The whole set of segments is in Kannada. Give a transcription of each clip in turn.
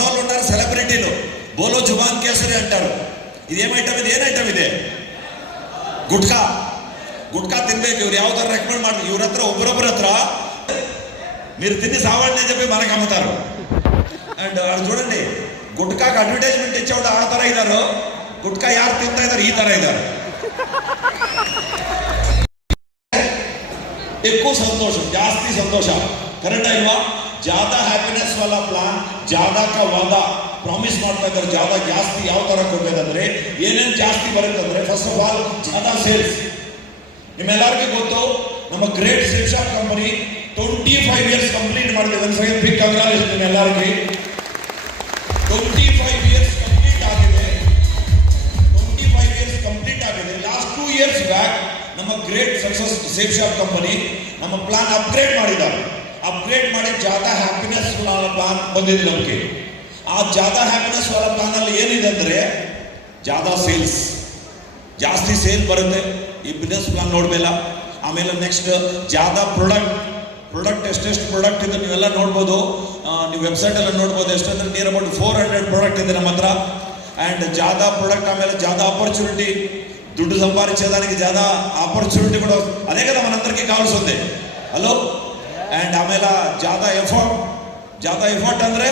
మనోళ్ళు ఉన్నారు సెలబ్రిటీలు, బోలో జుబాన్ కేసరి అంటారు. ఇదేం ఐటమ్ ఇది? ఏం ఐటమ్ ಇದೆ? ಗುಟ್ಕಾ. ಗುಟ್ಕಾ ತಿನ್ಬೇಕು. ಇವ್ರು ಯಾವ ಥರ ರೆಕಮೆಂಡ್ ಮಾಡಿ ಇವ್ರ ಹತ್ರ ಒಬ್ಬರೊಬ್ಬರ ಹತ್ರ మీరు తిని సావండి అని చెప్పి మనకు అమ్ముతారు. అండ్ వాళ్ళు చూడండి, గుట్కాకి అడ్వర్టైజ్మెంట్ ఇచ్చేవాడు ఆ ಥರ ఇದ್ದಾರೆ, గుట్కా ಯಾರು ತಿಂತಾ ಇದ್ದಾರೆ ಈ ಥರ ಇದ್ದಾರೆ. ఎక్కువ సంతోషం, ಜಾಸ್ತಿ ಸಂತೋಷ. ಕರೆಕ್ಟ್ ಅಲ್ವಾ? ಜಾದಾ ಹ್ಯಾಪಿನೆಸ್ ವಾಲ ಪ್ಲಾನ್, ಜಾದಾ ಕ ವಾದಾ ಪ್ರಾಮಿಸ್ ಮಾಡ್ತಾ ಇದ್ದಾರೆ. ಜಾದಾ ಜಾಸ್ತಿ ಯಾವ ತರ ಕೊಡ್ಬೇಕಂದ್ರೆ ಏನೇನು ಜಾಸ್ತಿ ಬರುತ್ತಂದ್ರೆ, ಫಸ್ಟ್ ಆಫ್ ಆಲ್ ಜಾದಾ ಸೇಲ್ಸ್. ನಿಮ್ಮೆಲ್ಲರಿಗೂ ಗೊತ್ತು, ನಮ್ಮ great sale shop company 25 years complete ಮಾಡಿದೆ. ಒಂದು ಸೆಕೆಂಡ್ ಬಿಗ್ ಕಂಗ್ರಾಚುಲೇಷನ್ ನಿಮ್ಮೆಲ್ಲರಿಗೂ. 25 years ಕಂಪ್ಲೀಟ್ ಆಗಿದೆ. 25 years ಕಂಪ್ಲೀಟ್ ಆಗಿದೆ. ಲಾಸ್ಟ್ 2 years ಬ್ಯಾಕ್ ನಮ್ಮ great success sale shop company ನಮ್ಮ ಪ್ಲಾನ್ ಅಪ್ಗ್ರೇಡ್ ಮಾಡಿದ್ದಾರೆ. ಅಪ್ಗ್ರೇಡ್ ಮಾಡಿ ಜಾದಾ ಹ್ಯಾಪಿನೆಸ್ ಪ್ಲಾನ್ ಬಂದಿದೆ ನಮಗೆ. ಆ ಜಾದಾ ಹ್ಯಾಪಿನೆಸ್ ವಾಲ ಪ್ಲಾನ್ ಅಲ್ಲಿ ಏನಿದೆ ಅಂದ್ರೆ, ಜಾದಾ ಸೇಲ್ಸ್, ಜಾಸ್ತಿ ಸೇಲ್ ಬರುತ್ತೆ ಈ ಬಿಸ್ನೆಸ್ ಪ್ಲಾನ್ ನೋಡ್ಬೇಕ. ಆಮೇಲೆ ನೆಕ್ಸ್ಟ್ ಜಾದಾ ಪ್ರಾಡಕ್ಟ್ ಎಷ್ಟೆಷ್ಟು ಪ್ರಾಡಕ್ಟ್ ಇದೆ ನೀವೆಲ್ಲ ನೋಡ್ಬೋದು. ನೀವು ವೆಬ್ಸೈಟ್ ಎಲ್ಲ ನೋಡ್ಬೋದು. ಎಷ್ಟಂದ್ರೆ ನಿಯರ್ ಅಬೌಟ್ 400 ಪ್ರಾಡಕ್ಟ್ ಇದೆ ನಮ್ಮ ಹತ್ರ. ಅಂಡ್ ಜಾದಾ ಪ್ರಾಡಕ್ಟ್, ಆಮೇಲೆ జాదా ఆపర్చునిటీ, దుడ్డు సంపాదించేదానికి జాదా ఆపర్చునిటీ కూడా అదే కదా మనందరికీ కావాల్సింది. హలో. అండ్ ఆಮೇಲೆ జాదా ఎఫర్ట్ ಅಂದ್ರೆ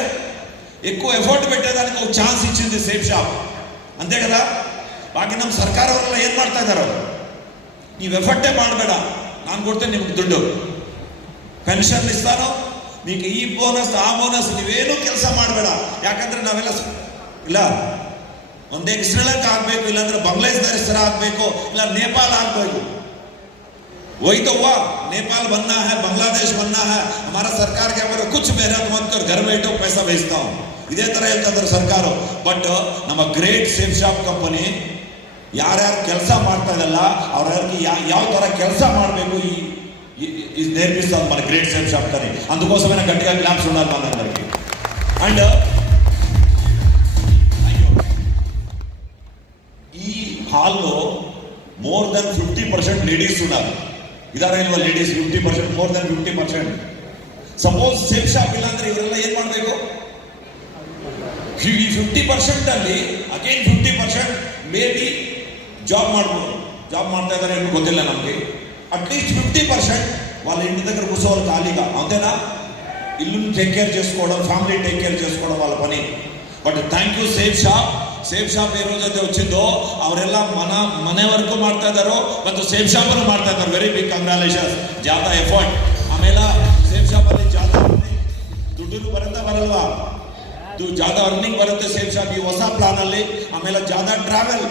ఎక్కువ ಎಫರ್ಟ್ పెట్టేదానికి ఒక ఛాన్స్ ఇచ్చింది ಸೇಫ್ ಶಾಪ್, అంతే కదా. ಬಾಕಿ ನಮ್ಮ ಸರ್ಕಾರವರೆಲ್ಲ ಏನು ಮಾಡ್ತಾ ಇದ್ದಾರೆ, ನೀವು ಎಫರ್ಟೇ ಮಾಡಬೇಡ, ನಾನು ಕೊಡ್ತೇನೆ ನಿಮ್ಗೆ ದುಡ್ಡು, ಪೆನ್ಷನ್ ಇಸ್ತಾನೋ, మీకు ಈ ಬೋನಸ್ ಆ ಬೋನಸ್, ನೀವೇನು ಕೆಲಸ ಮಾಡಬೇಡ. ಯಾಕಂದ್ರೆ ನಾವೆಲ್ಲ ಇಲ್ಲ, ಒಂದೇ ಶ್ರೀಲಂಕಾ ಆಗಬೇಕು, ಇಲ್ಲಾಂದ್ರೆ ಬಾಂಗ್ಲಾದೇಶ ಹೆಸರ ಆಗಬೇಕು, ಇಲ್ಲ ನೇಪಾಳ ಆಗಬೇಕು. वही तो हुआ, नेपाल बनना है, बांग्लादेश बनना है. हमारा सरकार क्या बोले, कुछ मेहनत मत कर, घर बैठो पैसा भेजता हूँ. ಇದೇ ತರ ಹೇಳ್ತಾ ಇದ್ದಾರೆ ಸರ್ಕಾರ. ಬಟ್ ನಮ್ಮ ಗ್ರೇಟ್ ಸೇಲ್ ಶಾಪ್ ಕಂಪನಿ ಯಾರ್ಯಾರು ಕೆಲಸ ಮಾಡ್ತಾ ಇದಲ್ಲ ಅವ್ರಿಗೆ ಯಾವ ತರ ಕೆಲಸ ಮಾಡಬೇಕು ఈ నేర్పిస్తాం మన గ్రేట్ సేల్ షాప్ కానీ. అందుకోసమైనా గట్టిగా క్లాప్స్ ఉండాలి మనందరికి. అండ్ ఈ హాల్లో మోర్ దెన్ 50% లేడీస్ ఉన్నారు. ಇದಾರೆ ಇಲ್ವಾ ladies? 50%, more than 50%. Suppose sale shop ಇಲ್ಲ ಅಂದ್ರೆ ಇವರೆಲ್ಲ ಏನ್ ಮಾಡಬೇಕು? ಈ 50% ಅಲ್ಲಿ ಅಗೇನ್ 50% ಮೇ ಬಿ ಜಾಬ್ ಮಾಡ್ಬೋದು. ಜಾಬ್ ಮಾಡ್ತಾ ಇದ್ದಾರೆ ಏನು ಗೊತ್ತಿಲ್ಲ ನಮಗೆ. అట్లీస్ట్ 50% వాళ్ళ ఇంటి దగ్గర కూర్చోవాలి ఖాళీగా, అంతేనా? ఇల్లు టేక్ కేర్ చేసుకోవడం, ఫ్యామిలీ టేక్ కేర్ చేసుకోవడం వాళ్ళ పని. But thank you Safe Shop ఏ రోజైతే వచ్చిందో ಅವರೆಲ್ಲ ಮನೆವರೆಗೂ ಮಾಡ್ತಾ ಇದ್ದಾರೋ ಮತ್ತು ಸೇಫ್ ಶಾಪ್ ಅನ್ನು ಮಾಡ್ತಾ ಇದ್ದಾರೆ. Very big congratulations. ಜಾದಾ ಎಫರ್ಟ್. ಆಮೇಲೆ ಸೇಫ್ ಶಾಪ್ ಅಲ್ಲಿ ಜಾದಾ ದುಡ್ಡು ಬರುತ್ತಾ ಬರಲ್ವಾ? ಜಾದಾ ಅರ್ನಿಂಗ್ ಬರುತ್ತೆ ಸೇಫ್ ಶಾಪ್ ಈ ಹೊಸ ಪ್ಲಾನ್ ಅಲ್ಲಿ. ಆಮೇಲೆ ಜಾದಾ ಟ್ರಾವೆಲ್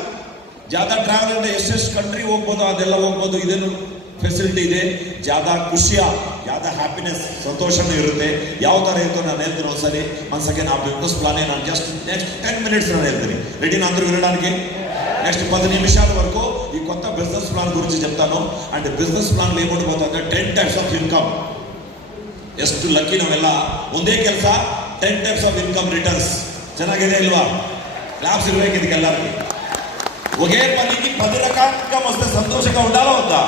ಅಂದ್ರೆ ಎಷ್ಟೆಷ್ಟು ಕಂಟ್ರಿ ಹೋಗ್ಬೋದು ಅದೆಲ್ಲ ಹೋಗ್ಬೋದು. ಇದೇನು ಫೆಸಿಲಿಟಿ ಇದೆ. ಜಾದಾ ಖುಷಿಯ, ಜಾದಾ ಹ್ಯಾಪಿನೆಸ್, ಸಂತೋಷನೂ ಇರುತ್ತೆ. ಯಾವ ಥರ ಇತ್ತು ನಾನು ಹೇಳ್ತೀನಿ ಒಂದ್ಸರಿ. ಒಂದ್ಸಕ್ಕೆ ಆ ಬಿಸ್ನೆಸ್ ಪ್ಲಾನೇ ನಾನು ಜಸ್ಟ್ నెక్స్ట్ 10 minutes ನಾನು ಹೇಳ್ತೀನಿ. రెడీ అందరూ వినడానికి? నెక్స్ట్ 10 నిమిషాల వరకు ఈ కొత్త బిజినెస్ ప్లాన్ గురించి చెప్తాను. అండ్ బిజినెస్ ప్లాన్లో ఏముండిపోతుందంటే 10 types ಆಫ್ ಇನ್ಕಮ್. ಎಷ್ಟು ಲಕ್ಕಿ ನಾವೆಲ್ಲ. ಒಂದೇ ಕೆಲಸ 10 types ಆಫ್ ಇನ್ಕಮ್ ರಿಟರ್ನ್ಸ್. ಚೆನ್ನಾಗಿದೆ ಇಲ್ವಾ? క్లాప్స్ ఇవ్వಬೇಕು ಇದಕ್ಕೆಲ್ಲರಿಗೆ. ఒకే పనికి 10 రకాల ఇన్కమ్ వస్తే సంతోషంగా ఉండాలా వద్దా?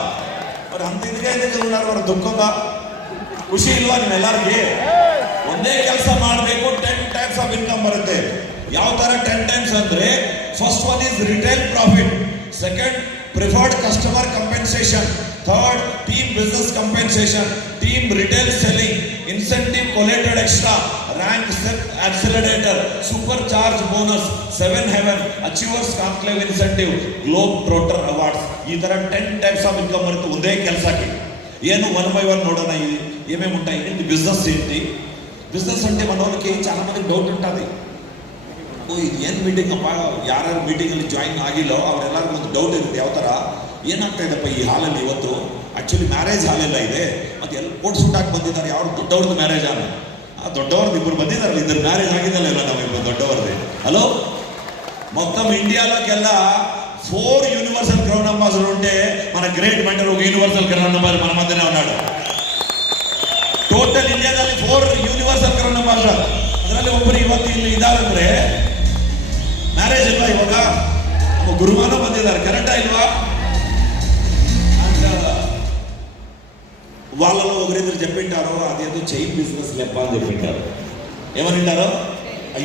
మరి అంత ఇదిగా ఎందుకు ఉన్నారు? మరి దుఃఖంగా, ಖುಷಿ ಇಲ್ವಾ ನಿಮ್ಮೆಲ್ಲರಿಗೆ? ಒಂದೇ ಕೆಲಸ ಮಾಡಬೇಕು, 10 types ಆಫ್ ಇನ್ಕಮ್ ಬರುತ್ತೆ. ಯಾವ ತರ 10 types ಅಂದ್ರೆ, first one is retail profit, second preferred customer compensation, third team business compensation, team retail selling, incentive collated extra, rank accelerator, super charge bonus, 7 heaven, achievers conclave incentive, globetrotter awards. ಈ ತರ 10 types ఆఫ్ ఇన్కమ్ ಬರುತ್ತೆ ಒಂದೇ ಕೆಲಸಕ್ಕೆ. ಏನು 1 by 1 ನೋಡೋಣ ఏమేమి ఉంటాయి. ఏంటి బిజినెస్ ఏంటి? బిజినెస్ అంటే మనోళ్ళకి చాలా మందికి ಡೌಟ್ ఉంటుంది. ಇದು ಏನು ಮೀಟಿಂಗ್ ಅಪ್ಪ, ಯಾರ್ಯಾರು ಮೀಟಿಂಗಲ್ಲಿ ಜಾಯಿನ್ ಆಗಿಲ್ಲೋ ಅವರೆಲ್ಲರಿಗೂ ಒಂದು ಡೌಟ್ ಇರುತ್ತೆ. ಯಾವ ಥರ ಏನಾಗ್ತಾ ಇದೆಪ್ಪ ಈ ಹಾಲಲ್ಲಿ ಇವತ್ತು? ಆ್ಯಕ್ಚುಲಿ ಮ್ಯಾರೇಜ್ ಹಾಲೆಲ್ಲ ಇದೆ, ಮತ್ತು ಎಲ್ಲ ಕೋಟ್ ಸೂಟ್ ಹಾಕಿ ಬಂದಿದ್ದಾರೆ. ಯಾರು ದೊಡ್ಡವ್ರದ್ದು ಮ್ಯಾರೇಜ್ ಆಗ, ದೊಡ್ಡವ್ರದ್ದು ಇಬ್ಬರು ಬಂದಿದ್ದಾರಲ್ಲ, ಇದ್ರ ಮ್ಯಾರೇಜ್ ಆಗಿದ್ದಲ್ಲ ಇಲ್ಲ ನಾವಿಬ್ಬರು దొడ్డవరది. హలో, మొత్తం ఇండియాలోకెల్లా 4 యూనివర్సల్ గ్రౌండ్ అంబాసిడర్ ఉంటే మన గ్రేట్ మెంటర్ ఒక యూనివర్సల్ గ్రౌండ్ అంబాసిడర్ మన మధ్యనే ఉన్నాడు. ಟೋಟಲ್ ಇಂಡಿಯಾದಲ್ಲಿ 4 ಯೂನಿವರ್ಸಲ್ ಗ್ರೌಂಡ್ ಅಂಬಾಸಿಡರ್. ಅದರಲ್ಲಿ ಒಬ್ಬರು ಇವತ್ತು ಇಲ್ಲಿ ಇದಾರಂದ್ರೆ ಮ್ಯಾರೇಜ್ ಇಲ್ವಾ? ಇವಾಗ ನಮ್ಮ ಗುರುಮಾನ ಬಂದಿದ್ದಾರೆ, ಕರೆಕ್ಟಾ ಇಲ್ವಾ? వాళ్ళలో ఒకరిద్దరు చెప్పింటారు అదేదో చైన్ బిజినెస్ లెప్ప అని చెప్పింటారు. ఏమనింటారు?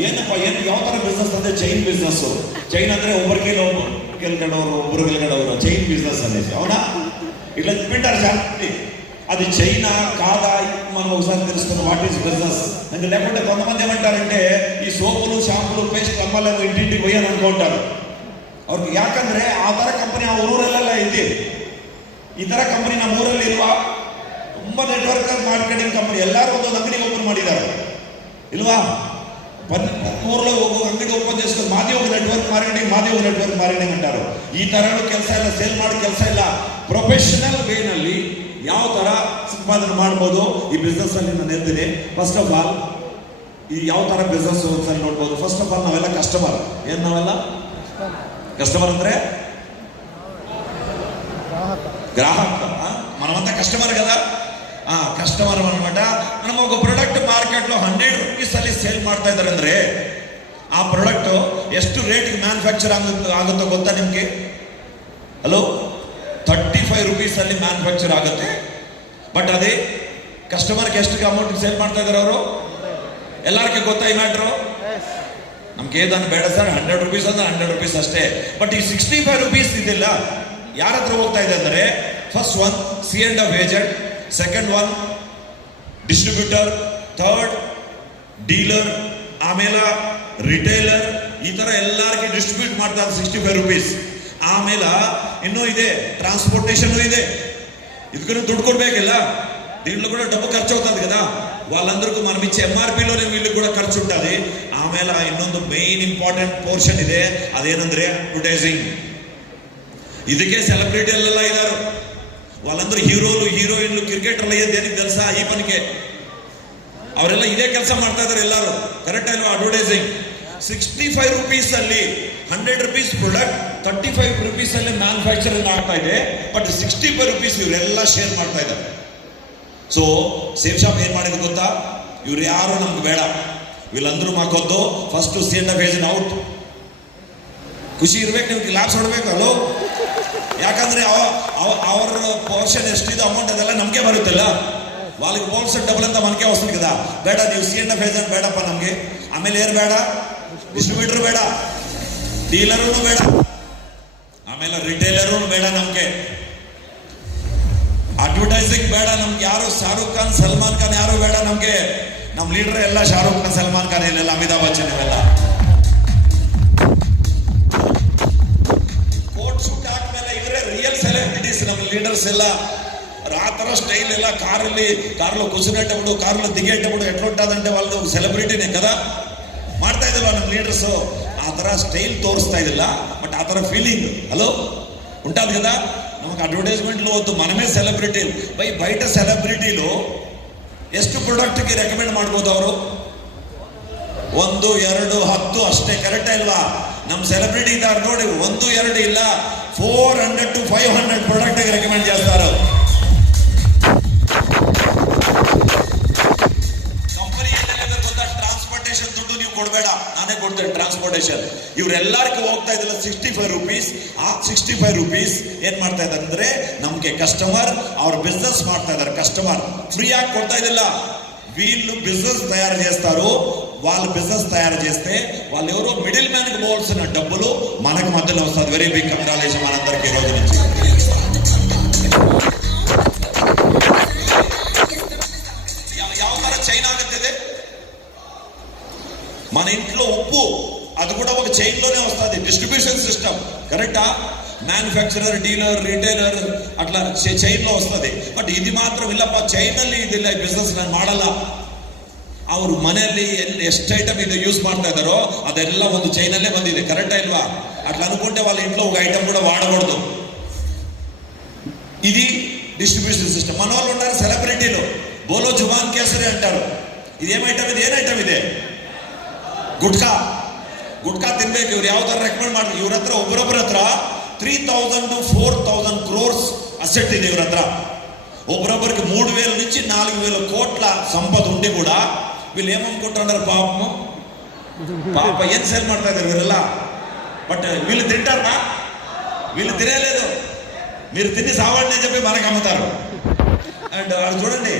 ಏನಪ್ಪ ಏನು ಯಾವ ಥರ ಬಿಸ್ನೆಸ್ ಅಂದರೆ ಚೈನ್ ಬಿಸ್ನೆಸ್ಸು. ಚೈನ್ ಅಂದರೆ ಒಬ್ಬರ ಕೆಲ್ಗಡವರು ಒಬ್ಬರು ಕೆಲ್ಗಡವರು చైన్ బిజినెస్ అనేసి అవునా. ఇట్లా చెప్పింటారు చాలా మంది. అది చైనా కాదా మనం ఒకసారి తెలుసుకున్న వాట్ ఈస్ బిజినెస్ అంటే. లేకుంటే కొంతమంది ఏమంటారంటే ఈ సోపులు షాంపులు పేస్ట్ అమ్మాలేమో ఇంటింటికి పోయాను అనుకుంటారు. ಅವ್ರಿಗೆ ಯಾಕಂದ್ರೆ ಆ ಥರ ಕಂಪನಿ ಆ ಊರಲ್ಲೆಲ್ಲ ಇದೆ. ಈ ಥರ ಕಂಪನಿ ನಮ್ಮ ಊರಲ್ಲಿ ಇಲ್ವಾ? ತುಂಬ ನೆಟ್ವರ್ಕ್ ಮಾರ್ಕೆಟಿಂಗ್ ಕಂಪನಿ ಎಲ್ಲರೂ ಒಂದೊಂದು ಅಂಗಡಿ ಓಪನ್ ಮಾಡಿದ್ದಾರೆ ಇಲ್ವಾ? ಊರ್లో ಹೋಗೋ ಅಂಗಡಿ ಓಪನ್ చేసుకొని మాది ఒక నెట్వర్క్ మార్కెటింగ్ ಅಂటారు. ಈ ಥರ ಕೆಲಸ ಇಲ್ಲ, ಸೇಲ್ ಮಾಡೋ ಕೆಲಸ ಇಲ್ಲ. ಪ್ರೊಫೆಷನಲ್ ವೇನಲ್ಲಿ ಯಾವ ಥರ ಸಂಪಾದನೆ ಮಾಡ್ಬೋದು ಈ ಬಿಸ್ನೆಸ್ ಅಲ್ಲಿ ನಾನು ಹೇಳ್ತೀನಿ. ಫಸ್ಟ್ ಆಫ್ ಆಲ್ ಈ ಯಾವ ಥರ ಬಿಸ್ನೆಸ್ ಒಂದ್ಸರಿ ನೋಡ್ಬೋದು. ಫಸ್ಟ್ ಆಫ್ ಆಲ್ ನಾವೆಲ್ಲ ಕಸ್ಟಮರ್. ಏನು ನಾವೆಲ್ಲ కస్టమర్ ಅಂದ್ರೆ గ్రాహక. మనమంతా కస్టమర్ కదా. కస్టమర్ అనమాట. మనం ఒక ಪ್ರಾಡಕ್ಟ್ ಮಾರ್ಕೆಟ್లో 100 ರೂಪೀಸ್ ಅಲ್ಲಿ ಸೇಲ್ ಮಾಡ್ತಾ ಇದ್ದಾರೆ ಅಂದ್ರೆ ಆ ಪ್ರಾಡಕ್ಟ್ ಎಷ್ಟು ರೇಟ್ಗೆ ಮ್ಯಾನುಫ್ಯಾಕ್ಚರ್ ಆಗುತ್ತೋ ಗೊತ್ತಾ ನಿಮಗೆ? ಹಲೋ, 35 ರೂಪೀಸ್ ಅಲ್ಲಿ ಮ್ಯಾನುಫ್ಯಾಕ್ಚರ್ ಆಗುತ್ತೆ. ಬಟ್ ಅದೇ ಕಸ್ಟಮರ್ಗೆ ಎಷ್ಟು ಅಮೌಂಟ್ ಸೇಲ್ ಮಾಡ್ತಾ ಇದ್ದಾರೆ ಅವರು? ಎಲ್ಲರಿಗೂ ಗೊತ್ತಾ ಈ ಮ್ಯಾಟ್ರು? ನಮ್ಗೆ ಏದನ್ನು ಬೇಡ ಸರ್, 100 ರೂಪೀಸ್ ಅಂದ್ರೆ 100 ರೂಪೀಸ್ ಅಷ್ಟೇ. ಬಟ್ ಈ 65 ರೂಪೀಸ್ ಇದೆಲ್ಲ ಯಾರ ಹತ್ರ ಹೋಗ್ತಾ ಇದೆ ಅಂದರೆ, first one C&F agent, second one distributor, third dealer, ಆಮೇಲೆ ರಿಟೇಲರ್. ಈ ಥರ ಎಲ್ಲರಿಗೆ ಡಿಸ್ಟ್ರಿಬ್ಯೂಟ್ ಮಾಡ್ತಾರೆ 65 ರೂಪೀಸ್. ಆಮೇಲೆ ಇನ್ನೂ ಇದೆ ట్రాన్స్పోర్టేషన్ ಇದೆ. ಇದಕ್ಕೂ ದುಡ್ಡು కొడಬೇಕಿಲ್ಲ. దీంట్లో కూడా డబ్బు ఖర్చు అవుతుంది కదా. వాళ్ళందరికీ మనం ఇచ్చే MRPలోనే వీళ్ళకి కూడా ఖర్చు ఉంటుంది. ಆಮೇಲೆ ಇನ್ನೊಂದು ಮೇನ್ ಇಂಪಾರ್ಟೆಂಟ್ ಪೋರ್ಷನ್ ಇದೆ, ಅದೇನಂದ್ರೆ ಅಡ್ವರ್ಟೈಸಿಂಗ್. ಇದಕ್ಕೆ ಸೆಲೆಬ್ರಿಟಿಯಲ್ಲೆಲ್ಲ ಇದ್ದಾರೆ. వాళ్ళందరూ హీరోలు హీరోయిన్లు క్రికెటర్లు అయ్యేది దేనికి తెలుసా? ఈ పనికే. ಅವರೆಲ್ಲ ಇದೇ ಕೆಲಸ ಮಾಡ್ತಾ ಇದ್ದಾರೆ ಎಲ್ಲರೂ. ಕರೆಕ್ಟ್ ಅಲ್ವಾ? ಅಡ್ವರ್ಟೈಸಿಂಗ್. 65 ರೂಪೀಸ್ ಅಲ್ಲಿ 100 ರೂಪೀಸ್ ಪ್ರಾಡಕ್ಟ್ 35 ರೂಪೀಸ್ ಅಲ್ಲಿ ಮ್ಯಾನುಫ್ಯಾಕ್ಚರಿಂಗ್ ಆಗ್ತಾ ಇದೆ. ಬಟ್ 65 ರೂಪೀಸ್ ಇವರೆಲ್ಲ ಶೇರ್ ಮಾಡ್ತಾ ಇದ್ದಾರೆ. ಸೊ ಸೇಫ್ ಶಾಪ್ ಏನ್ ಮಾಡಿದ್ರು ಗೊತ್ತಾ? ಇವ್ರು ಯಾರು ನಮ್ಗೆ ಬೇಡ, వీళ్ళందరూ మాకొద్దు. First C&F agent out. ಖುಷಿ ಇರ್ಬೇಕು, ನಿಮ್ಗೆ ಲ್ಯಾಬ್ಸ್ ಹೊಡಬೇಕು. ಅಲ್ಲೋ, ಯಾಕಂದ್ರೆ ಅವ್ರ ಪೋರ್ಷನ್ ಎಷ್ಟಿದೆ ಅಮೌಂಟ್ ಅದೆಲ್ಲ ನಮಗೆ ಬರುತ್ತಲ್ಲ. వాళ్ళకి పోల్సెట్ డబ్బులు అంతా మనకే వస్తుంది కదా. ಬೇಡ, ನೀವು C&F ಏಜೆಂಟ್ ಬೇಡಪ್ಪ ನಮಗೆ. ಆಮೇಲೆ ಏನು ಬೇಡ? ಡಿಸ್ಟ್ರಿಬ್ಯೂಟರ್ ಬೇಡ, ಡೀಲರೂ ಬೇಡ, ಆಮೇಲೆ ರಿಟೇಲರೂ ಬೇಡ ನಮಗೆ. ಅಡ್ವರ್ಟೈಸಿಂಗ್ ಬೇಡ ನಮ್ಗೆ. ಯಾರು ಶಾರುಖ್ ಖಾನ್, ಸಲ್ಮಾನ್ ಖಾನ್ ಯಾರು ಬೇಡ ನಮ್ಗೆ. ನಮ್ಮ ಲೀಡರ್ ಎಲ್ಲ ಶಾರುಖ್ ಖಾನ್, ಸಲ್ಮಾನ್ ಖಾನ್ ಏನೆಲ್ಲ, ಅಮಿತಾಬ್ ಬಚ್ಚನ್ ಇವೆಲ್ಲ. ಕೋಟ್ ಶೂಟ್ ಹಾಕ್ಮೇಲೆ ಇವರೇ ರಿಯಲ್ ಸೆಲೆಬ್ರಿಟೀಸ್ ನಮ್ಮ ಲೀಡರ್ಸ್ ಎಲ್ಲ. ఆ ತರ స్టైల్ ಎಲ್ಲ కారులో కూర్చునేటప్పుడు, కారులో దిగేటప్పుడు ఎట్లుంటుందంటే వాళ్ళు సెలబ్రిటీనే కదా. ಮಾಡ್ತಾ ಇದ್ದಲ್ಲ ನಮ್ಮ ಲೀಡರ್ಸ್. ಆ ಥರ ಸ್ಟೈಲ್ ತೋರಿಸ್ತಾ ಇದಿಲ್ಲ, ಬಟ್ ಆ ಥರ ಫೀಲಿಂಗ್ ಹಲೋ ఉంటుంది కదా. ನಮಗೆ ಅಡ್ವರ್ಟೈಸ್ಮೆಂಟ್ಲು ವద్దు, మనమే ಸೆಲೆಬ್ರಿಟಿ. బయట ಸೆಲೆಬ್ರಿಟಿಲು ಎಷ್ಟು ಪ್ರಾಡಕ್ಟ್ಗೆ ರೆಕಮೆಂಡ್ ಮಾಡ್ಬೋದು ಅವರು? 1, 2, 10 ಅಷ್ಟೇ. ಕರೆಕ್ಟ್ ಅಲ್ವಾ? ನಮ್ಮ ಸೆಲೆಬ್ರಿಟಿ ಇದ್ದಾರೆ ನೋಡಿ, 1, 2 ಇಲ್ಲ, 400 to 500 ಪ್ರಾಡಕ್ಟ್ಗೆ ರೆಕಮೆಂಡ್ చేస్తారు. ಕಂಪನಿ ಏನಿದೆ ಗೊತ್ತಾ? ಟ್ರಾನ್ಸ್ಪೋರ್ಟೇಷನ್ ದುಡ್ಡು ನೀವು ಕೊಡಬೇಡ, ನಾನೇ ಕೊಡ್ತೇನೆ ಟ್ರಾನ್ಸ್ಪೋರ್ಟೇಷನ್. ಇವರೆಲ್ಲರಿಗೂ ಹೋಗ್ತಾ ಇದ್ದಿಲ್ಲ 65 ರೂಪೀಸ್. ಆ 65 ರೂಪೀಸ್ ಏನ್ ಮಾಡ್ತಾ ಇದ್ದಾರೆ ಅಂದ್ರೆ ನಮ್ಗೆ ಕಸ್ಟಮರ್ ಅವ್ರ బిజినెస్ ಮಾಡ್ತಾ ಇದ್ದಾರೆ. కస్టమర్ ఫ్రీయాಗಿ కొడతా ఇదిಲ್ಲ. వీళ్ళు బిజినెస్ తయారు చేస్తారు. వాళ్ళు బిజినెస్ తయారు చేస్తే వాళ్ళు ఎవరో మిడిల్ మ్యాన్ కి పోవాల్సిన డబ్బులు మనకు మధ్యలో వస్తుంది. వెరీ బిగ్ కంగ్రాచులేషన్ మనందరికీ ఈ రోజు నుంచి. ಯಾವ ತರ ಚೈನ್ ಆಗುತ್ತಿದೆ? మన ఇంట్లో ఉప్పు అది కూడా ఒక చైన్ లోనే వస్తుంది. డిస్ట్రిబ్యూషన్ సిస్టమ్ కరెక్టా? ಮ್ಯಾನುಫ್ಯಾಕ್ಚರರ್, ಡೀಲರ್, ರಿಟೇಲರ್ ಅಟ್లా ಚೈನ್ లో ವಸ್ತದೆ. ಬಟ್ ಇದು ಮಾತ್ರ ಇಲ್ಲಪ್ಪ, ಚೈನ್ ಅಲ್ಲಿ ಇದಿಲ್ಲ, ಬಿಸ್ನೆಸ್ ನಾನು ಮಾಡಲ್ಲ. ಅವರು ಮನೆಯಲ್ಲಿ ಎಷ್ಟು ಐಟಮ್ ಇದು ಯೂಸ್ ಮಾಡ್ತಾ ಇದ್ದಾರೋ ಅದೆಲ್ಲ ಒಂದು ಚೈನ್ ಅಲ್ಲೇ ಬಂದಿದೆ. ಕರೆಕ್ಟಾ ಇಲ್ವಾ? అట్లా అనుకుంటే వాళ్ళ ఇంట్లో ఒక ఐటమ్ కూడా వాడకూడదు. ఇది డిస్ట్రిబ్యూషన్ సిస్టమ్. మన వాళ్ళు ఉన్నారు సెలబ్రిటీలు, బోలో జుబాన్ కేసరి అంటారు. ఇది ఏం ఐటమ్? ఇది ఏం ఐటమ్? ಇದೆ ಗುಟ್ಕಾ ತಿನ್ಬೇಕು. ಇವ್ರು ಯಾವ ತರ ರೆಕಮೆಂಡ್ ಮಾಡ್ತಾರೆ? ಇವ್ರ ಹತ್ರ ಒಬ್ಬರೊಬ್ಬರ ಹತ್ರ 3000 to 4000 crores అసెట్ ಇದೆ ಇವ್ರ ಹತ್ರ. ಒಬ್ಬರೊಬ್ಬరికి 3000 నుంచి 4000 కోట్ల సంపద ఉండి కూడా వీళ్ళు ఏమనుకుంటున్నారు? పాప ఏం సేల్ ಮಾಡ್ತಾ ಇದ್ದಾರೆ ಇವರೆಲ್ಲ. బట్ వీళ్ళు తింటారా? వీళ్ళు తినేలేదు. మీరు తిని సావండి అని చెప్పి మనకు అమ్ముతారు. అండ్ వాళ్ళు చూడండి,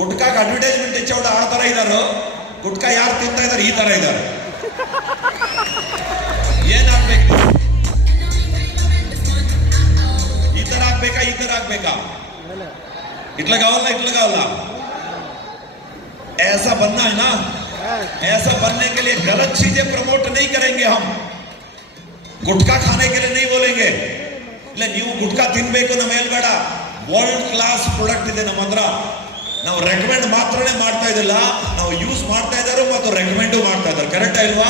గుట్కాకి అడ్వర్టైజ్మెంట్ ఇచ్చేవాడు ఆ ತರ ಇದ್ದಾರೆ. ಗುಟ್ಕಾ ಯಾರು ತಿಂತಾ ಇದ್ದಾರೆ? ಈ ತರ ಇದ್ದಾರೆ. ಏನಾಗ್ಬೇಕು? ಈ ತರ ಆಗ್ಬೇಕಾ, ಈ ತರ ಆಗ್ಬೇಕಾ? इतना गावला ऐसा बनना है ना। ऐसा बनने के लिए गलत चीजें प्रमोट नहीं करेंगे हम, गुटखा खाने के लिए नहीं बोलेंगे। ನೀವು ಗುಟ್ಕಾ ತಿನ್ಬೇಕು ನಮ್ಮ ಮೇಲ್ಗಡ ವರ್ಲ್ಡ್ ಕ್ಲಾಸ್ ಪ್ರಾಡಕ್ಟ್ ಇದೆ ನಮ್ಮ ಹತ್ರ. ನಾವು ರೆಕಮೆಂಡ್ ಮಾತ್ರನೇ ಮಾಡ್ತಾ ಇದ್ದಿಲ್ಲ, ನಾವು ಯೂಸ್ ಮಾಡ್ತಾ ಇದ್ದಾರೆ ಮತ್ತು ರೆಕಮೆಂಡು ಮಾಡ್ತಾ ಇದ್ದಾರೆ. ಕರೆಕ್ಟ್ ಇಲ್ವಾ?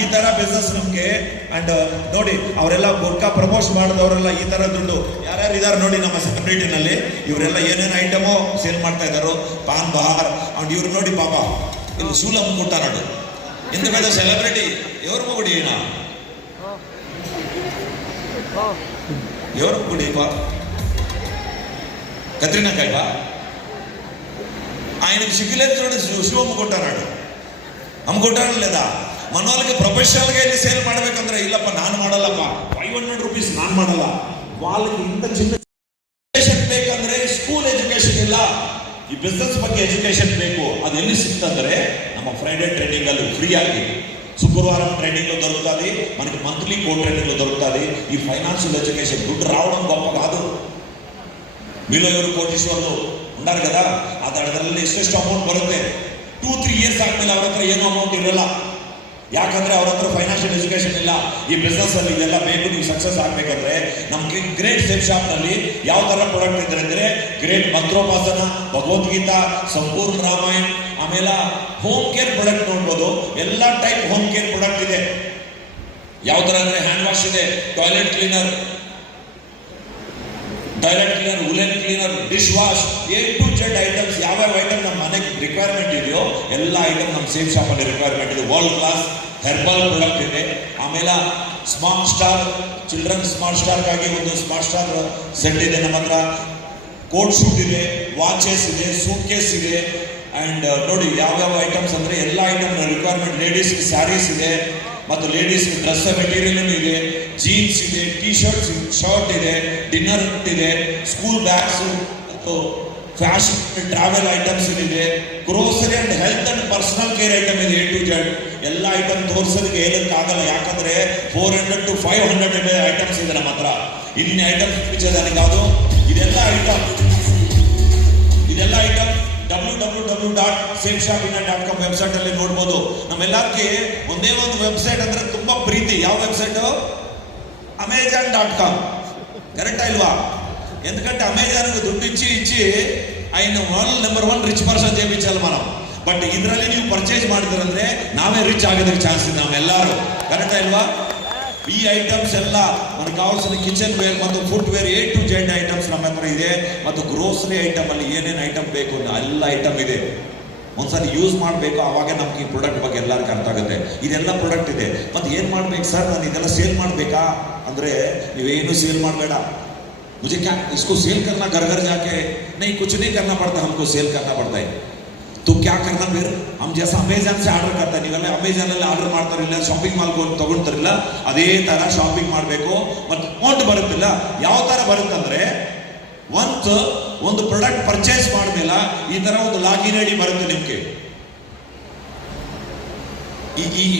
ಈ ತರ ಬಿಸ್ನೆಸ್ ನಮ್ಗೆ. ಅಂಡ್ ನೋಡಿ, ಅವರೆಲ್ಲ ಗುಟ್ಕಾ ಪ್ರಮೋಷನ್ ಮಾಡಿದವರೆಲ್ಲ ಈ ತರ ದುಡ್ಡು ಯಾರ್ಯಾರು ಇದಾರೆ ನೋಡಿ ನಮ್ಮ ಸೆಲೆಬ್ರಿಟಿನಲ್ಲಿ, ಇವರೆಲ್ಲ ಏನೇನು ಐಟಮೋ ಸೇಲ್ ಮಾಡ್ತಾ ಇದ್ದಾರೋ, ಪಾನ್ ಬಹಾರ್ ಅಂಡ್ ಇವ್ರು ನೋಡಿ ಪಾಪ ಇಲ್ಲಿ ಶೂಲ ಅಮ್ಕೊಟ್ಟಾರು. ಇಂತ పెద్ద సెలబ్రిటీ ఎవరు మొగుడు ఈయన? ఎవరు మొగుడు ఇవా? కత్రినా కైఫ ఆయనకు సిగ్గులేదు చూడండి, షూ అమ్ముకుంటాడు. అమ్ముకుంటాడు లేదా? మన వాళ్ళకి ಪ್ರೊಫೆಷನಲ್ గా ಸೇಲ್ ಮಾಡಬೇಕಂದ್ರೆ ಇಲ್ಲಪ್ಪ ನಾನು ಮಾಡಲ್ಲಪ್ಪ, 500 ರೂಪೀಸ್ ನಾನು ಮಾಡಲ್ಲ. వాళ్ళకి ಇಂತ ಚಿನ್ನ ಎಜುಕೇಶನ್ ಬೇಕಂದ್ರೆ ಸ್ಕೂಲ್ ಎಜುಕೇಶನ್ ಇಲ್ಲ, ಈ ಬಿಸ್ನೆಸ್ ಬಗ್ಗೆ ಎಜುಕೇಶನ್ ಬೇಕು. ಅದು ಎಲ್ಲಿ ಸಿಗ್ತಂದ್ರೆ ನಮ್ಮ ಫ್ರೈಡೆ ಟ್ರೈನಿಂಗ್ ಅಲ್ಲಿ ಫ್ರೀ ಆಗಿ, శుక్రవారం ట్రైనింగ్ లో దొరుకుతుంది మనకి, మంత్లీ కోడ్ ట్రైనింగ్ లో దొరుకుతుంది. ఈ ఫైనాన్షియల్ ఎడ్యుకేషన్ దుడ్డు రావడం గొప్ప కాదు. మీలో ఎవరు కోటీశ్వర్లు ఉన్నారు కదా, ಅದರಲ್ಲಿ ಎಷ್ಟೆಷ್ಟು ಅಮೌಂಟ್ ಬರುತ್ತೆ. 2-3 ಇಯರ್ಸ್ ಆದ್ಮೇಲೆ ಅವ್ರ ಹತ್ರ ಏನೋ ಅಮೌಂಟ್ ಇರಲ್ಲ. ಯಾಕಂದ್ರೆ ಅವ್ರ ಹತ್ರ ಫೈನಾನ್ಷಿಯಲ್ ಎಜುಕೇಶನ್ ಇಲ್ಲ. ಈ ಬಿಸ್ನೆಸ್ ಅಲ್ಲಿ ಇದೆಲ್ಲ ಬೇಕು. ನೀವು ಸಕ್ಸಸ್ ಆಗ್ಬೇಕಂದ್ರೆ ನಮ್ಗೆ ಗ್ರೇಟ್ ಸೇಲ್ ಶಾಪ್ ನಲ್ಲಿ ಯಾವ ತರ ಪ್ರಾಡಕ್ಟ್ ಇದ್ರೆ ಅಂದ್ರೆ ಗ್ರೇಟ್ ಮಂತ್ರೋಪಾಸನ, ಭಗವದ್ಗೀತಾ, ಸಂಪೂರ್ಣ ರಾಮಾಯಣ, ಆಮೇಲೆ ಹೋಮ್ ಕೇರ್ ಪ್ರಾಡಕ್ಟ್ ನೋಡ್ಬೋದು. ಎಲ್ಲ ಟೈಪ್ ಹೋಮ್ ಕೇರ್ ಪ್ರಾಡಕ್ಟ್ ಇದೆ. ಯಾವ ತರ ಅಂದ್ರೆ ಹ್ಯಾಂಡ್ ವಾಶ್ ಇದೆ, toilet cleaner, woollen cleaner, dish wash, A to Z items. ಯಾವ್ಯಾವ ಐಟಮ್ ನಮ್ಮ ಮನೆಗೆ ರಿಕ್ವೈರ್ಮೆಂಟ್ ಇದೆಯೋ ಎಲ್ಲ ಐಟಮ್ ನಮ್ಮ ಸೇಲ್ ಶಾಪ್ ಅಲ್ಲಿ ರಿಕ್ವೈರ್ಮೆಂಟ್ ಇದೆ. ವರ್ಲ್ಡ್ ಕ್ಲಾಸ್ ಹೆರ್ಬಲ್ ಪ್ರಾಡಕ್ಟ್ ಇದೆ. ಆಮೇಲೆ smart star, children smart star ಗಾಗಿ ಒಂದು ಸ್ಮಾರ್ಟ್ ಸ್ಟಾರ್ ಸೆಟ್ ಇದೆ ನಮ್ಮ ಹತ್ರ. ಕೋಟ್ ಶೂಟ್ ಇದೆ, ವಾಚಸ್ ಇದೆ, ಸೂಟ್ ಕೇಸ್ ಇದೆ. ಅಂಡ್ ನೋಡಿ ಯಾವ್ಯಾವ ಐಟಮ್ಸ್ ಅಂದ್ರೆ ಎಲ್ಲ ಐಟಮ್ ರಿಕ್ವೈರ್ಮೆಂಟ್. ಲೇಡೀಸ್ ಸ್ಯಾರೀಸ್ ಇದೆ, ಮತ್ತು ಲೇಡೀಸ್ ಡ್ರೆಸ್ ಮೆಟೀರಿಯಲ್ ಇದೆ, ಜೀನ್ಸ್ ಇದೆ, ಟಿ ಶರ್ಟ್ ಇದೆ, ಡಿನ್ನರ್ ಇದೆ, ಸ್ಕೂಲ್ ಬ್ಯಾಗ್ಸ್ ಮತ್ತು ಫ್ಯಾಷನ್ ಟ್ರಾವೆಲ್ ಐಟಮ್ಸ್ ಇದೆ, grocery and health and personal care item ಇದೆ. A to Z ಎಲ್ಲ ಐಟಮ್ ತೋರಿಸೋದಕ್ಕೆ ಹೇಳಕ್ಕಾಗಲ್ಲ, ಯಾಕಂದ್ರೆ 400 to 500 ಐಟಮ್ಸ್ ಇದೆ ನಮ್ಮ ಹತ್ರ. ಇಲ್ಲಿ ಐಟಮ್ಸ್ ನನಗಾವುದು ಇದೆಲ್ಲ ಐಟಮ್ www.saleshopindia.com ವೆಬ್ಸೈಟ್ ಅಲ್ಲಿ ನೋಡ್ಬೋದು. ನಮ್ಮೆಲ್ಲರಿಗೆ ಒಂದೇ ಒಂದು ವೆಬ್ಸೈಟ್ ಅಂದ್ರೆ ತುಂಬಾ ಪ್ರೀತಿ. ಯಾವ ವೆಬ್ಸೈಟ್? Amazon.com. ಕರೆಕ್ಟಾ ಇಲ್ವಾ? ఎందుకంటే అమెజాన్ దుడ్డు ఇచ్చి ఆయన ನಂಬರ್ 1 ರಿಚ್ ಪರ್ಸನ್ చేయించాలి మనం. ಬಟ್ ಇದರಲ್ಲಿ ನೀವು ಪರ್ಚೇಸ್ ಮಾಡಿದ್ರಂದ್ರೆ ನಾವೇ ರಿಚ್ ಆಗೋದಕ್ಕೆ ಚಾನ್ಸ್ ಇದೆ ನಾವೆಲ್ಲರೂ. ಕರೆಕ್ಟಾ ಇಲ್ವಾ? ಈ ಐಟಮ್ಸ್ ಎಲ್ಲ మనకు కావాల్సిన ಕಿಚನ್ ವೇರ್ ಮತ್ತು food ware A to Z items ನಮ್ಮ ಹತ್ರ ಇದೆ. ಮತ್ತು ಗ್ರೋಸರಿ ಐಟಮ್ ಅಲ್ಲಿ ಏನೇನು ಐಟಮ್ ಬೇಕು ಎಲ್ಲ ಐಟಮ್ ಇದೆ. ಒಂದ್ಸಲ ಯೂಸ್ ಮಾಡಬೇಕು, ಅವಾಗ ನಮ್ಗೆ ಈ ಪ್ರಾಡಕ್ಟ್ ಬಗ್ಗೆ ಎಲ್ಲರಿಗೂ ಅರ್ಥ ಆಗುತ್ತೆ. ಇದೆಲ್ಲ ಪ್ರಾಡಕ್ಟ್ ಇದೆ. ಮತ್ತೆ ಏನ್ ಮಾಡ್ಬೇಕು ಸರ್, ನಾನು ಇದೆಲ್ಲ ಸೇಲ್ ಮಾಡ್ಬೇಕಾ ಅಂದ್ರೆ ನೀವೇನು ಸೇಲ್ ಮಾಡಬೇಡ. मुझे क्या इसको सेल करना, घर घर जाके नहीं, कुछ नहीं करना पड़ता, हमको सेल करना पड़ता है. तो क्या करना फिर? हम जैसा अमेजन से आर्डर करता है, ನೀವೆಲ್ಲ ಅಮೆಜಾನ್ ಅಲ್ಲಿ ಆರ್ಡರ್ ಮಾಡ್ತಾರಿಲ್ಲ, ಶಾಪಿಂಗ್ ಮಾಲ್ ತಗೊಂಡ್ತಾರಿಲ್ಲ, ಅದೇ ತರ ಶಾಪಿಂಗ್ ಮಾಡಬೇಕು. ಮತ್ತು ಅಮೌಂಟ್ ಬರುತ್ತಿಲ್ಲ. ಯಾವ ತರ ಬರುತ್ತಂದ್ರೆ ಒಂದು ಪ್ರಾಡಕ್ಟ್ ಪರ್ಚೇಸ್ ಮಾಡಿದ್ಮೇಲೆ ಈ ತರ ಒಂದು ಲಾಗಿನ್ ಐಡಿ ಬರುತ್ತೆ ನಿಮ್ಗೆ.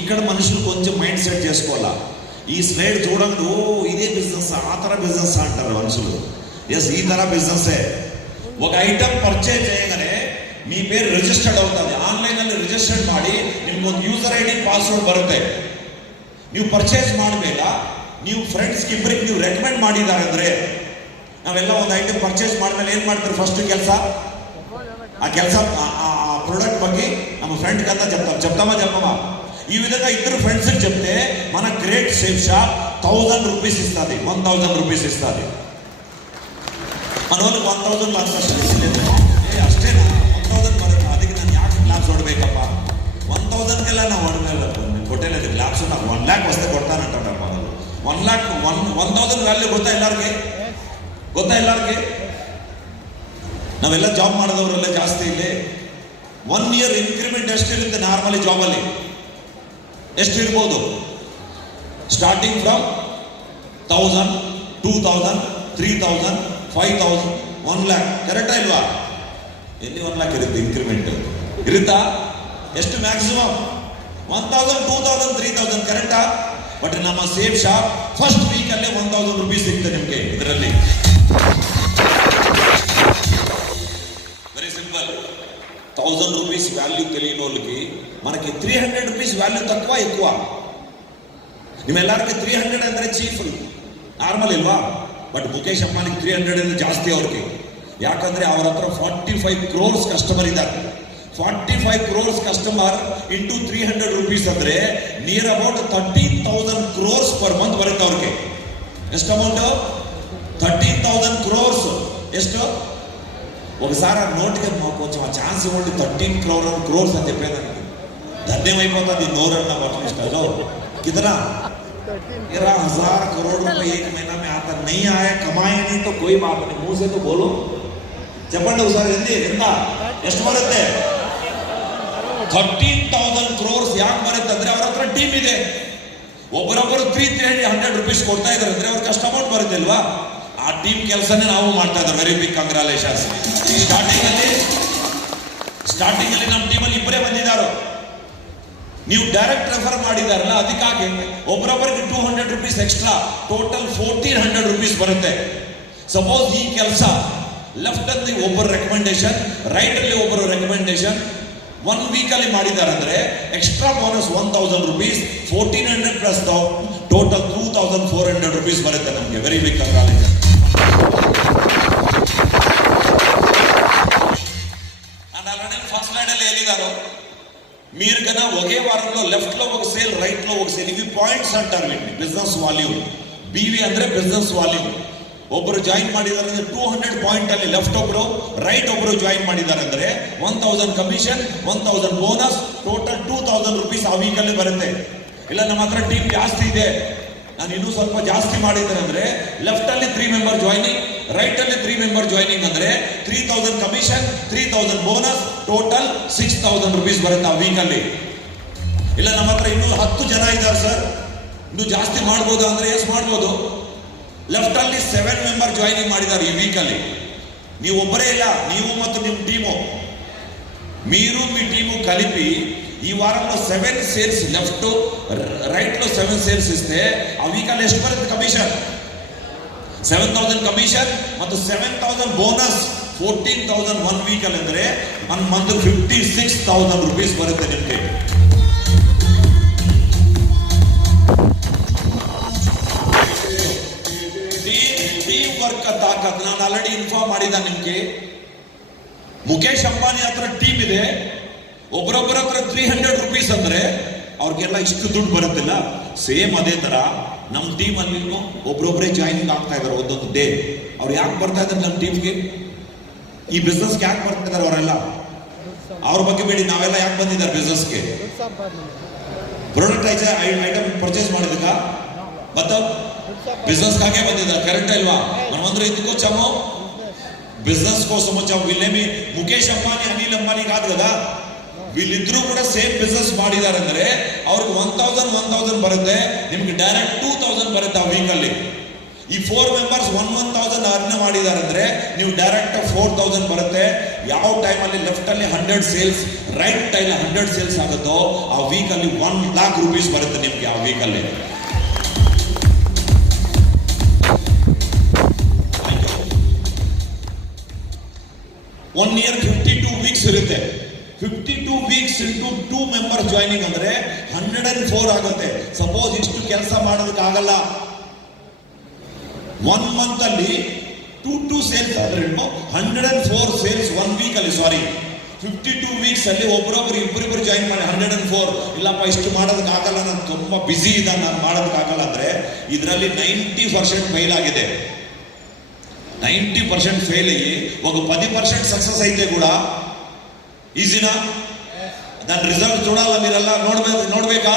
ఇక్కడ మనుషులు కొంచెం మైండ్ సెట్ చేసుకోవాలా. ఈ స్లైడ్ చూడండి, ఓ ఇదే బిజినెస్, ఆ తర బిజినెస్ అంటారు మనుషులు. ఎస్, ఈ తర బిజినెస్. ఒక ಐಟಮ್ ಪರ್ಚೇಸ್ చేయగానే మీ పేరు రిజిస్టర్డ్ అవుతుంది. ಆನ್ಲೈನ್ ಅಲ್ಲಿ ರಿಜಿಸ್ಟರ್ಡ್ ಮಾಡಿ ನಿಮ್ಗೊಂದು ಯೂಸರ್ ಐಡಿ ಪಾಸ್ವರ್ಡ್ ಬರುತ್ತೆ. ನೀವು ಪರ್ಚೇಸ್ ಮಾಡಿದ್ಮೇಲೆ ನೀವು ಫ್ರೆಂಡ್ಸ್ಗೆ ಇಬ್ಬರಿಗೆ ನೀವು ರೆಕಮೆಂಡ್ ಮಾಡಿದ್ದಾರೆ ಅಂದ್ರೆ, ನಾವೆಲ್ಲ ಒಂದು ಐಟಮ್ ಪರ್ಚೇಸ್ ಮಾಡಿದ್ಮೇಲೆ ಏನ್ ಮಾಡ್ತಾರೆ? ಫಸ್ಟ್ ಕೆಲಸ ఆ ಪ್ರಾಡಕ್ಟ್ ಬಗ್ಗೆ ನಮ್ಮ ಫ್ರೆಂಡ್ కంతా చెప్తామా? ఈ విధంగా ఇద్దరు ఫ్రెండ్స్కి చెప్తే మన గ్రేట్ సేల్ షాప్ 1000 రూపీస్ ఇస్తుంది, 1000 రూపీస్ ఇస్తుంది. మన వాళ్ళకి 1000 ಅಷ್ಟೇನಾ? 1000 ಬರುತ್ತೆ. ಅದಕ್ಕೆ ನಾನು ಯಾಕೆ ಗ್ಲಾಪ್ಸ್ ಹೊಡ್ಬೇಕಪ್ಪ? 1000ಗೆಲ್ಲ ನಾವು ಹೊಡೆಮೇಲೆ ಕೊಟ್ಟೇನೆ ಗ್ಲಾಪ್ಸ್. నాకు 1 lakh వస్తే ಕೊಡ್ತಾನಂటాರಪ್ಪ. 1 lakh 1000 ವ್ಯಾಲ್ಯೂ ಗೊತ್ತಾ ಎಲ್ಲರಿಗೆ? ನಾವೆಲ್ಲ ಜಾಬ್ ಮಾಡಿದವರೆಲ್ಲ ಜಾಸ್ತಿ ಇಲ್ಲಿ 1 year ಇನ್ಕ್ರಿಮೆಂಟ್ ಎಷ್ಟಿರುತ್ತೆ ನಾರ್ಮಲಿ ಜಾಬಲ್ಲಿ? ಎಷ್ಟು ಇರ್ಬೋದು? Starting from 1000, 2000, 3000, 5000, 1 lakh. ಕರೆಕ್ಟಾ ಇಲ್ವಾ? ಎಲ್ಲಿ 1 lakh ಇರುತ್ತೆ ಇನ್ಕ್ರಿಮೆಂಟ್? ಇರುತ್ತಾ? ಎಷ್ಟು ಮ್ಯಾಕ್ಸಿಮಮ್? 1000, 2000, 3000 ಕರೆಕ್ಟಾ? ಬಟ್ ನಮ್ಮ ಸೇಫ್ ಶಾಪ್ ಫಸ್ಟ್ ವೀಕ್ ಅಲ್ಲೇ 1000 ರೂಪೀಸ್ ಸಿಗ್ತದೆ ನಿಮಗೆ ಇದರಲ್ಲಿ. Very simple. 1000 రూపీస్ వాల్యూ తెలియని వాళ్ళకి మనకి 300 రూపీస్ వాల్యూ తక్కువ ఎక్కువ? ನಿಮ್ಮೆಲ್ಲರಿಗೆ 300 ಅಂದ್ರೆ ಚೀಫ್ ನಾರ್ಮಲ್ ಇಲ್ವಾ? ಬಟ್ ಮುಖೇಶ್ ಅಂಬಾನಿಗೆ 300 ಅಂದ್ರೆ ಜಾಸ್ತಿ ಅವ್ರಿಗೆ. ಯಾಕಂದ್ರೆ ಅವ್ರ ಹತ್ರ 45 crores ಕಸ್ಟಮರ್ ಇದ್ದಾರೆ. 45 crores ಕಸ್ಟಮರ್ ಇಂಟು 300 ರೂಪೀಸ್ ಅಂದ್ರೆ near about 13,000 crores per month ಬರುತ್ತೆ ಅವ್ರಿಗೆ. ಎಷ್ಟು ಅಮೌಂಟ್? 13,000 crores. ಎಷ್ಟು? ఒకసారి నోటికి కొంచెం ఆ ఛాన్స్ ఇవ్వండి. 13 crores అని చెప్పేదానికి ధన్యమైపోతుంది నోరన్న పట్టిస్తాలో कितना 13,000 करोड़ रुपए एक महीना में आता नहीं आया, कमाए नहीं तो कोई बात नहीं, मुंह से तो बोलो. చెప్పండి ఒకసారి ఎంత ಎಷ್ಟು ಬರುತ್ತೆ? 13,000 crores. ಯಾಕೆ ಬರುತ್ತೆ ಅಂದ್ರೆ ಅವ್ರ ಹತ್ರ ಟೀಮ್ ಇದೆ. ಒಬ್ಬರೊಬ್ಬರು 300 ರೂಪೀಸ್ ಕೊಡ್ತಾ ಇದ್ದಾರೆ ಅಂದ್ರೆ ಅವ್ರ ಕಷ್ಟ ಅಮೌಂಟ್ ಬರುತ್ತೆ ಅಲ್ವಾ? ಆ ಟೀಮ್ ಕೆಲಸನೇ ನಾವು ಮಾಡ್ತಾ ಇದ್ದಾರೆ. Very big ಕಂಗ್ರಾಲೇಷನ್ಸ್. ಸ್ಟಾರ್ಟಿಂಗ್ ಅಲ್ಲಿ ನಮ್ಮ ಟೀಮಲ್ಲಿ ಇಬ್ಬರೇ ಬಂದಿದ್ದಾರೆ. ನೀವು ಡೈರೆಕ್ಟ್ ರೆಫರ್ ಮಾಡಿದಾರಲ್ಲ, ಅದಕ್ಕಾಗಿ ಒಬ್ಬರೊಬ್ಬರಿಗೆ 200 ರೂಪೀಸ್ ಎಕ್ಸ್ಟ್ರಾ, ಟೋಟಲ್ 1400 ರೂಪೀಸ್ ಬರುತ್ತೆ. ಸಪೋಸ್ ಈ ಕೆಲಸ ಲೆಫ್ಟ್ ಅಲ್ಲಿ ಒಬ್ಬರು ರೆಕಮೆಂಡೇಶನ್, ರೈಟ್ ಅಲ್ಲಿ ಒಬ್ಬರು ರೆಕಮೆಂಡೇಶನ್ 1 ವೀಕ್ ಅಲ್ಲಿ ಮಾಡಿದ್ದಾರೆ ಅಂದ್ರೆ extra bonus 1000 rupees, 1400 plus total 2400 rupees ಬರುತ್ತೆ ನಮಗೆ. Very big congratulation. First line ಅಲ್ಲಿ ಹೇಳಿದಾರೋ మీరు కన్నా ఒకే వారంలో లెఫ్ట్ లో ఒక సేల్, రైట్ లో ఒక సేల్, ఇవి పాయింట్స్ అంటారు వీటిని. Business volume. BV ಅಂದ್ರೆ ಬಿಸ್ನೆಸ್ ವಾಲ್ಯೂಮ್. ಒಬ್ಬರು ಜಾಯಿನ್ ಮಾಡಿದ್ದಾರೆ ಅಂದ್ರೆ 200 ಪಾಯಿಂಟ್ ಅಲ್ಲಿ ಲೆಫ್ಟ್ ಒಬ್ರು, ರೈಟ್ ಒಬ್ರು ಜಾಯಿನ್ ಮಾಡಿದ್ದಾರೆ ಅಂದ್ರೆ 1000 ಕಮಿಷನ್, 1000 ಬೋನಸ್, ಟೋಟಲ್ 2000 ರೂಪೀಸ್ ಆ ವೀಕ್ ಅಲ್ಲಿ ಬರುತ್ತೆ. ಇಲ್ಲ ನಮ್ಮ ಹತ್ರ ಟೀಮ್ ಜಾಸ್ತಿ ಇದೆ, ನಾನು ಇನ್ನೂ ಸ್ವಲ್ಪ ಜಾಸ್ತಿ ಮಾಡಿದ್ದೇನೆ ಅಂದ್ರೆ ಲೆಫ್ಟ್ ಅಲ್ಲಿ 3 ಮೆಂಬರ್ ಜಾಯ್ನಿಂಗ್, ರೈಟ್ ಅಲ್ಲಿ 3 ಮೆಂಬರ್ ಜಾಯ್ನಿಂಗ್ ಅಂದ್ರೆ 3000 ಕಮಿಷನ್, 3000 ಬೋನಸ್, ಟೋಟಲ್ 6000 ರೂಪೀಸ್ ಬರುತ್ತೆ ಆ ವೀಕ್ ಅಲ್ಲಿ. ಇಲ್ಲ ನಮ್ಮ ಹತ್ರ ಇನ್ನೂ 10 ಜನ ಇದ್ದಾರೆ ಸರ್, ಇನ್ನೂ ಜಾಸ್ತಿ ಮಾಡ್ಬೋದು ಅಂದ್ರೆ ಎಸ್ ಮಾಡ್ಬೋದು. ಲೆಫ್ಟ್ ಅಲ್ಲಿ 7 ಮೆಂಬರ್ ಜಾಯ್ನಿಂಗ್ ಮಾಡಿದ್ದಾರೆ ಈ ವೀಕ್ ಅಲ್ಲಿ. ನೀವು ಒಬ್ಬರೇ ಇಲ್ಲ, ನೀವು ಮತ್ತು ನಿಮ್ಮ ಟೀಮು, మీరు మీ టీము కలిపి ఈ వారంలో 7 సేల్స్ లెఫ్ట్, రైట్ లో 7 సేల్స్ ఇస్తే ఆ వీక్ ಅಲ್ಲಿ ಎಷ್ಟು ಬರುತ್ತೆ ಕಮಿಷನ್? 7000 ಕಮಿಷನ್ ಮತ್ತು 7000 ಬೋನಸ್, 14,000 1 ವೀಕ್ ಅಲ್ಲಿ ಅಂದ್ರೆ 1 ಮಂತ್ 56,000 ರೂಪೀಸ್ ಬರುತ್ತೆ ನಿಮಗೆ. ಟೀಮ್ ವರ್ಕ್ ತಾಕತ್ ನಾನು ಆಲ್ರೆಡಿ ಇನ್ಫಾರ್ಮ್ ಮಾಡಿದ ನಿಮ್ಗೆ. ಮುಖೇಶ್ ಅಂಬಾನಿ ಹತ್ರ ಟೀಮ್ ಇದೆ, ಒಬ್ಬರೊಬ್ಬರ ಹತ್ರ 300 ರೂಪೀಸ್ ಅಂದ್ರೆ ಅವ್ರಿಗೆಲ್ಲ ಇಷ್ಟು ದುಡ್ಡು ಬರುತ್ತಿಲ್ಲ. ಸೇಮ್ ಅದೇ ತರ ನಮ್ಮ ಟೀಮ್ ಅಲ್ಲಿ ಒಬ್ಬರೊಬ್ಬರೇ ಜಾಯಿನಿಂಗ್ ಆಗ್ತಾ ಇದಾರೆ ಒಂದೊಂದು ಡೇ. ಅವ್ರು ಯಾಕೆ ಬರ್ತಾ ಇದ್ದಾರೆ ನಮ್ಮ ಟೀಮ್ಗೆ, ಈ ಬಿಸ್ನೆಸ್ಗೆ ಯಾಕೆ ಬರ್ತಾ ಇದಾರೆ ಅವರೆಲ್ಲ? ಅವ್ರ ಬಗ್ಗೆ ಬೇಡಿ, ನಾವೆಲ್ಲ ಯಾಕೆ ಬಂದಿದ್ದಾರೆ ಬಿಸ್ನೆಸ್ಗೆ? ಪ್ರಾಡಕ್ಟ್ ಐಟಮ್ ಪರ್ಚೇಸ್ ಮಾಡಿದಕ್ಕ ಮತ್ತೆ బిజినెస్కాగే ಬಂದಿದ್ದಾರೆ, ಕರೆಕ್ಟ್ ಅಲ್ವಾ? మనమందరం ఎందుకు వచ్చాము? బిజినెస్ కోసం వచ్చాము. వీళ్ళేమి ముఖేష్ అంబానీ, అనిల్ అంబానీ కాదు కదా. వీళ్ళిద్దరూ కూడా ಸೇಮ್ ಬಿಸ್ನೆಸ್ ಮಾಡಿದ್ದಾರೆ ಅಂದ್ರೆ ಅವ್ರಿಗೆ 1000 ಬರುತ್ತೆ, ನಿಮ್ಗೆ ಡೈರೆಕ್ಟ್ 2000 ಬರುತ್ತೆ ಆ ವೀಕ್ ಅಲ್ಲಿ. ಈ 4 ಮೆಂಬರ್ಸ್ 1000 ಅರ್ನ್ ಮಾಡಿದ್ದಾರೆ ಅಂದ್ರೆ ನೀವು ಡೈರೆಕ್ಟ್ 4000 ಬರುತ್ತೆ. ಯಾವ ಟೈಮ್ ಅಲ್ಲಿ ಲೆಫ್ಟ್ ಅಲ್ಲಿ 100 ಸೇಲ್ಸ್, ರೈಟ್ ಟೈಮ್ 100 ಸೇಲ್ಸ್ ಆಗುತ್ತೋ ಆ ವೀಕ್ ಅಲ್ಲಿ 1 lakh ರೂಪೀಸ್ ಬರುತ್ತೆ ನಿಮ್ಗೆ ಆ ವೀಕ್ ಅಲ್ಲಿ. 1 year 52 ವೀಕ್ಸ್ ಇರುತ್ತೆ. 52 ವೀಕ್ಸ್ ಇಂಟು 2 ಮೆಂಬರ್ ಜಾಯ್ನಿಂಗ್ ಅಂದ್ರೆ 104 ಆಗುತ್ತೆ. ಸಪೋಸ್ ಇಷ್ಟು ಕೆಲಸ ಮಾಡೋದಕ್ಕಾಗಲ್ಲ, 1 ಮಂತ್ ಅಲ್ಲಿ 2 ಸೇಲ್ಸ್ ಆದ್ರೆ 104 ಸೇಲ್ಸ್ 1 ವೀಕ್ ಅಲ್ಲಿ, ಸಾರಿ 52 ವೀಕ್ಸ್ ಅಲ್ಲಿ ಒಬ್ಬರೊಬ್ಬರು ಇಬ್ಬರಿಬ್ಬರು ಜಾಯಿನ್ ಮಾಡಿ 104. ಇಲ್ಲಪ್ಪ ಇಷ್ಟು ಮಾಡೋದಕ್ಕಾಗಲ್ಲ, ನಾನು ತುಂಬಾ ಬಿಸಿ ಇದೆ, ನಾನು ಮಾಡೋದಕ್ಕಾಗಲ್ಲ ಅಂದ್ರೆ ಇದರಲ್ಲಿ 90% ಫೈಲ್ ಆಗಿದೆ. 90% ఫెయిల్ అయ్యి ఒక 10% సక్సెస్ అయితే కూడా ఈజీనా? దాని రిజల్ట్ చూడాలా, మీరెಲ್ಲ ನೋಡ್ಬೇಕಾ?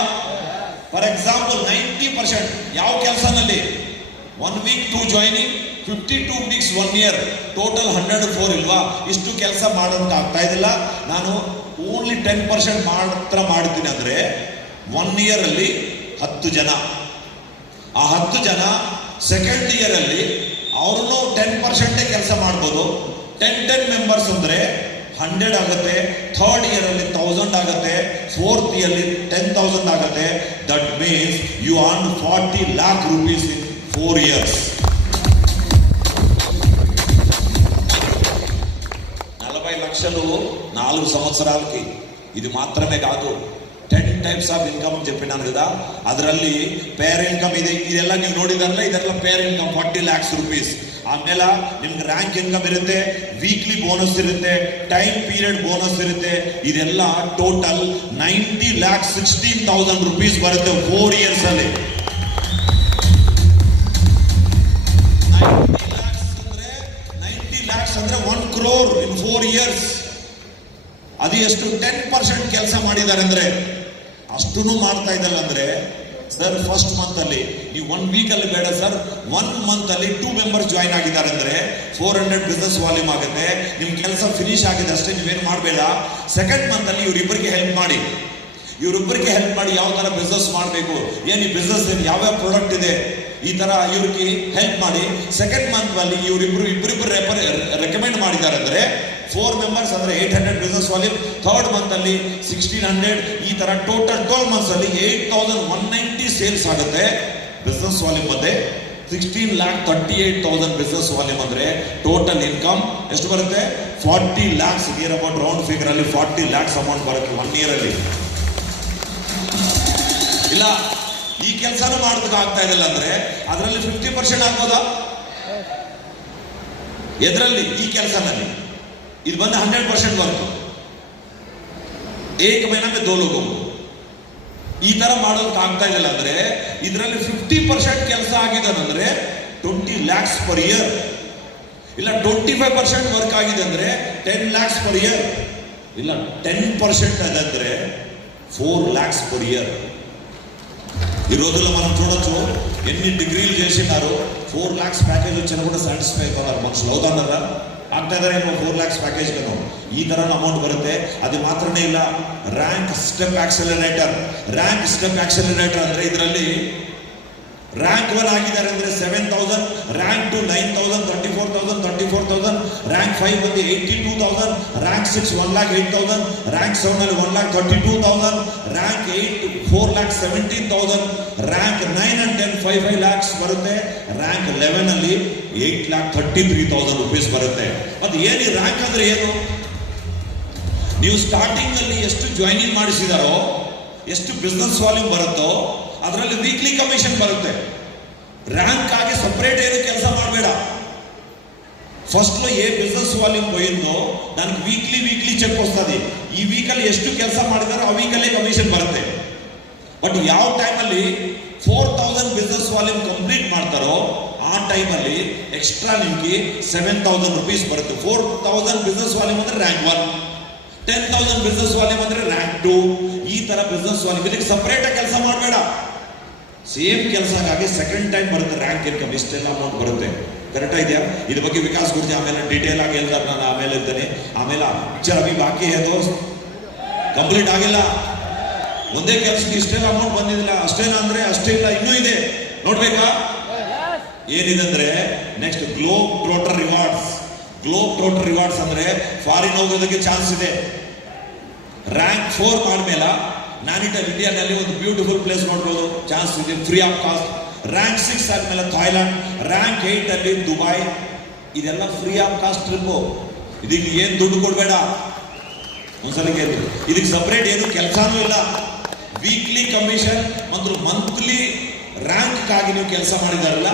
ಫಾರ್ ಎಕ್ಸಾಂಪಲ್ 90% ಯಾವ ಕೆಲಸನಲ್ಲಿ 1 week 2 joining, 52 weeks 1 year, total 104 ಇಲ್ವಾ? ಇಷ್ಟು ಕೆಲಸ ಮಾಡೋದಕ್ಕೆ ಆಗ್ತಾ ಇದಿಲ್ಲ. ನಾನು ಓನ್ಲಿ 10% ಮಾತ್ರ ಮಾಡ್ತೀನಿ ಅಂದ್ರೆ 1 year ಅಲ್ಲಿ 10 ಜನ, ಆ 10 ಜನ ಸೆಕೆಂಡ್ ಇಯರ್ ಅಲ್ಲಿ ಅವ್ರನ್ನು 10% ಕೆಲಸ ಮಾಡ್ಬೋದು. 10 ಮೆಂಬರ್ಸ್ ಅಂದ್ರೆ 100 ಆಗುತ್ತೆ, ಥರ್ಡ್ ಇಯರ್ ಅಲ್ಲಿ 1000 ಆಗುತ್ತೆ, ಫೋರ್ತ್ ಇಯರ್ ಅಲ್ಲಿ 10,000 ಆಗುತ್ತೆ. That means you earn 40 lakh rupees in 4 years. 40 లక్షలు 4 సంవత్సరాలకి. ఇది మాత్రమే కాదు, 10 types ఆఫ్ ఇన్కమ్ అని చెప్పినాను కదా. ಅದರಲ್ಲಿ ಪೇರ್ ಇನ್ಕಮ್ ಇದೆ, ಇದೆಲ್ಲ ನೀವು ನೋಡಿದಾರಲ್ಲ, ಇದೆಲ್ಲ ಪೇರ್ ಇನ್ಕಮ್ 40 lakhs rupees. ಆಮೇಲೆ ನಿಮ್ಗೆ ರ್ಯಾಂಕ್ ಇನ್ಕಮ್ ಇರುತ್ತೆ, ವೀಕ್ಲಿ ಬೋನಸ್ ಇರುತ್ತೆ, ಟೈಮ್ ಪೀರಿಯಡ್ ಬೋನಸ್ ಇರುತ್ತೆ. ಇದೆಲ್ಲ ಟೋಟಲ್ 90,16,000 rupees ಬರುತ್ತೆ 4 years ಅಲ್ಲಿ. 90 lakhs ಅಂದ್ರೆ 1 crore in 4 years. ಅದು ಎಷ್ಟು 10% ಕೆಲಸ ಮಾಡಿದ್ದಾರೆ ಅಂದ್ರೆ, ಅಷ್ಟೂ ಮಾಡ್ತಾ ಇದ್ದಲ್ಲ ಅಂದ್ರೆ ಸರ್, ಫಸ್ಟ್ ಮಂತ್ ಅಲ್ಲಿ ನೀವು 1 week ಅಲ್ಲಿ ಬೇಡ ಸರ್, 1 month ಅಲ್ಲಿ 2 members ಜಾಯಿನ್ ಆಗಿದ್ದಾರೆ ಅಂದ್ರೆ 400 ಬಿಸ್ನೆಸ್ ವಾಲ್ಯೂಮ್ ಆಗುತ್ತೆ. ನಿಮ್ ಕೆಲಸ ಫಿನಿಶ್ ಆಗಿದೆ ಅಷ್ಟೇ, ನೀವೇನು ಮಾಡಬೇಡ. ಸೆಕೆಂಡ್ ಮಂತ್ ಅಲ್ಲಿ ಇವರಿಬ್ಬರಿಗೆ ಹೆಲ್ಪ್ ಮಾಡಿ, ಯಾವ ತರ ಬಿಸ್ನೆಸ್ ಮಾಡಬೇಕು, ಏನು ಈ ಬಿಸ್ನೆಸ್ ಯಾವ್ಯಾವ ಪ್ರಾಡಕ್ಟ್ ಇದೆ, ಈ ತರ ಇವ್ರಿಗೆ ಹೆಲ್ಪ್ ಮಾಡಿ. ಸೆಕೆಂಡ್ ಮಂತ್ ಅಲ್ಲಿ ಇಬ್ಬರಿಬ್ಬರು ರೆಕಮೆಂಡ್ ಮಾಡಿದ್ದಾರೆ ಅಂದ್ರೆ 4 members ಅಂದ್ರೆ 800 ಬಿಸ್ನೆಸ್ ವಾಲ್ಯೂಮ್. ಥರ್ಡ್ ಮಂತ್ ಅಲ್ಲಿ 1600. ಈ ತರ ಟೋಟಲ್ 12 months ಅಲ್ಲಿ 8,190 ಸೇಲ್ಸ್ ಆಗುತ್ತೆ ಬಿಸ್ನೆಸ್ ವಾಲ್ಯೂಮ್. ಮತ್ತೆ 16,38,000 ಬಿಸ್ನೆಸ್ ವಾಲ್ಯೂಮ್ ಅಂದ್ರೆ ಟೋಟಲ್ ಇನ್ಕಮ್ ಎಷ್ಟು ಬರುತ್ತೆ? 40 lakhs. Near about round figure ಅಲ್ಲಿ 40 lakhs ಅಮೌಂಟ್ ಬರುತ್ತೆ 1 year ಅಲ್ಲಿ. ಇಲ್ಲ ಈ ಕೆಲಸನೂ ಮಾಡೋದಕ್ಕೆ ಆಗ್ತಾ ಇದಿಲ್ಲ ಅಂದ್ರೆ ಅದರಲ್ಲಿ 50% ಆಗ್ಬೋದಾ? ಎದರಲ್ಲಿ? ಈ ಕೆಲಸನಲ್ಲಿ. ಇದು ಬಂದು 100% ವರ್ಕ್. ಏಕ ಮಹಿನಾ ಮೇ 2 ಲೋಗ. ಈ ತರ ಮಾಡೋದಕ್ಕೆ ಆಗ್ತಾ ಇದಿಲ್ಲ ಅಂದ್ರೆ ಇದರಲ್ಲಿ 50% ಕೆಲಸ ಆಗಿದೆ ಅಂದ್ರೆ 20 lakhs per year. ಇಲ್ಲ 25% ವರ್ಕ್ ಆಗಿದೆ ಅಂದ್ರೆ 10 lakhs per year. ಇಲ್ಲ 10% అదంటే 4 lakhs per year. ఈ రోజుల్లో మనం చూడొచ్చు ఎన్ని డిగ్రీలు చేసినారు, 4 lakhs ప్యాకేజ్ వచ్చినా కూడా సాటిస్ఫై అవుతున్నారు మనుషులు. అవుతున్నారా? ಆಗ್ತಾ ಇದಾರೆ 4 lakhs ಪ್ಯಾಕೇಜ್ ಕನ್ನು ಈ ತರ ಅಮೌಂಟ್ ಬರುತ್ತೆ. ಅದು ಮಾತ್ರನೇ ಇಲ್ಲ, ರ್ಯಾಂಕ್ ಸ್ಟೆಪ್ ಆಕ್ಸೆಲರೇಟರ್. ಅಂದ್ರೆ ಇದರಲ್ಲಿ ರ್ಯಾಂಕ್ 1 ಆಗಿದ್ದಾರೆ ಅಂದ್ರೆ 7,000, ರ್ಯಾಂಕ್ 2 9,000, 34,000, ರ್ಯಾಂಕ್ 5 ಬಂದು 82,000, ರ್ಯಾಂಕ್ 6 1,08,000, ರ್ಯಾಂಕ್ 7 ಅಲ್ಲಿ 1,32,000, ರ್ಯಾಂಕ್ 8 4,17,000, ರ್ಯಾಂಕ್ 9 and 10 5 lakhs ಬರುತ್ತೆ, ರ್ಯಾಂಕ್ 11 ಅಲ್ಲಿ 8,33,000 rupees ಬರುತ್ತೆ. ಅದು ಏನು ರ್ಯಾಂಕ್ ಅಂದ್ರೆ ಏನು? ನೀವು ಸ್ಟಾರ್ಟಿಂಗ್ ಅಲ್ಲಿ ಎಷ್ಟು ಜಾಯಿನಿಂಗ್ ಮಾಡಿಸಿದಾರೋ, ಎಷ್ಟು ಬಿಸ್ನೆಸ್ ವಾಲ್ಯೂಮ್ ಬರುತ್ತೋ ಅದರಲ್ಲಿ ವೀಕ್ಲಿ ಕಮಿಷನ್ ಬರುತ್ತೆ. ర్యాంక్ ఆగి సపరేట్ ఏదో ಕೆಲಸ ಮಾಡಬೇಡ. ఫస్ట్ లో ఏ బిజినెస్ వాల్యూమ్ పోయిందో దానికి వీక్లీ చెక్ వస్తుంది. ఈ వీక్ ಅಲ್ಲಿ ಎಷ್ಟು ಕೆಲಸ ಮಾಡಿದಾರೋ ಆ ವೀಕ್ ಅಲ್ಲೇ ಕಮಿಷನ್ ಬರುತ್ತೆ. ಬಟ್ ಯಾವ ಟೈಮ್ ಅಲ್ಲಿ 4,000 ಬಿಸ್ನೆಸ್ ವಾಲ್ಯೂಮ್ ಕಂಪ್ಲೀಟ್ ಮಾಡ್ತಾರೋ ಆ ಟೈಮ್ ಅಲ್ಲಿ ಎಕ್ಸ್ಟ್ರಾ ನಿಮಗೆ 7,000 rupees ಬರುತ್ತೆ. 4,000 ಬಿಸ್ನೆಸ್ ವಾಲ್ಯೂಮ್ ಅಂದ್ರೆ ರ್ಯಾಂಕ್ 1, 10,000 ಬಿಸ್ನೆಸ್ ವಾಲ್ಯೂಮ್ ಅಂದ್ರೆ ರ್ಯಾಂಕ್ 2. ಈ ತರ ಬಿಸ್ನೆಸ್ ವಾಲ್ಯೂಮ್ ಇದಕ್ಕೆ ಸಪರೇಟ್ ಆಗಿ ಕೆಲಸ ಮಾಡಬೇಡ. ಸೇಮ್ ಕೆಲಸಕ್ಕಾಗಿ ಸೆಕೆಂಡ್ ಟೈಮ್ ಬರುತ್ತೆ ರ್ಯಾಂಕ್ ಇನ್ಕಮ್, ಇಷ್ಟೆಲ್ಲ ಅಮೌಂಟ್ ಬರುತ್ತೆ. ಕರೆಕ್ಟ್ ಇದೆಯಾ? ಇದ್ರ ಬಗ್ಗೆ ವಿಕಾಸ್ ಗುರ್ಜಿ ಆಮೇಲೆ ಡೀಟೇಲ್ ಆಗಿ ಹೇಳ್ತಾರೆ, ನಾನು ಆಮೇಲೆ ಇದ್ದೇನೆ. ಆಮೇಲೆ ಪಿಕ್ಚರ್ ಅಭಿ ಬಾಕಿ ಹೇದೋ ಕಂಪ್ಲೀಟ್ ಆಗಿಲ್ಲ. ಒಂದೇ ಕೆಲಸಕ್ಕೆ ಇಷ್ಟೆಲ್ಲ ಅಮೌಂಟ್ ಬಂದಿದ್ದಿಲ್ಲ. ಅಷ್ಟೇನಾ ಅಂದ್ರೆ ಅಷ್ಟೇ ಇಲ್ಲ, ಇನ್ನೂ ಇದೆ. ನೋಡ್ಬೇಕಾ? ಏನಿದೆ ಅಂದ್ರೆ ನೆಕ್ಸ್ಟ್ ಗ್ಲೋಬ್ ಟ್ರೋಟರ್ ರಿವಾರ್ಡ್ಸ್ ಅಂದ್ರೆ ಫಾರಿನ್ ಹೋಗೋದಕ್ಕೆ ಚಾನ್ಸ್ ಇದೆ. ರ್ಯಾಂಕ್ 4 ಆದ್ಮೇಲೆ ನ್ಯಾನಿಟಲ್ ಇಂಡಿಯಾದಲ್ಲಿ ಒಂದು ಬ್ಯೂಟಿಫುಲ್ ಪ್ಲೇಸ್ ನೋಡ್ಬೋದು, ಚಾನ್ಸ್ ಇದೆ, ಫ್ರೀ ಆಫ್ ಕಾಸ್ಟ್. ರ್ಯಾಂಕ್ 6 ಆದ್ಮೇಲೆ ಥಾಯ್ಲ್ಯಾಂಡ್, ರ್ಯಾಂಕ್ 8 ಅಲ್ಲಿ ದುಬೈ. ಇದೆಲ್ಲ ಫ್ರೀ ಆಫ್ ಕಾಸ್ಟ್ ಟ್ರಿಪ್ಪು. ಇದಕ್ಕೆ ಏನು ದುಡ್ಡು ಕೊಡಬೇಡ. ಒಂದ್ಸಲ ಕೇಳಿ, ಇದಕ್ಕೆ ಸಪರೇಟ್ ಏನು ಕೆಲಸನೂ ಇಲ್ಲ. ವೀಕ್ಲಿ ಕಮಿಷನ್ ಮತ್ತು ಮಂತ್ಲಿ ರ್ಯಾಂಕ್ಗಾಗಿ ನೀವು ಕೆಲಸ ಮಾಡಿದಾರಲ್ಲ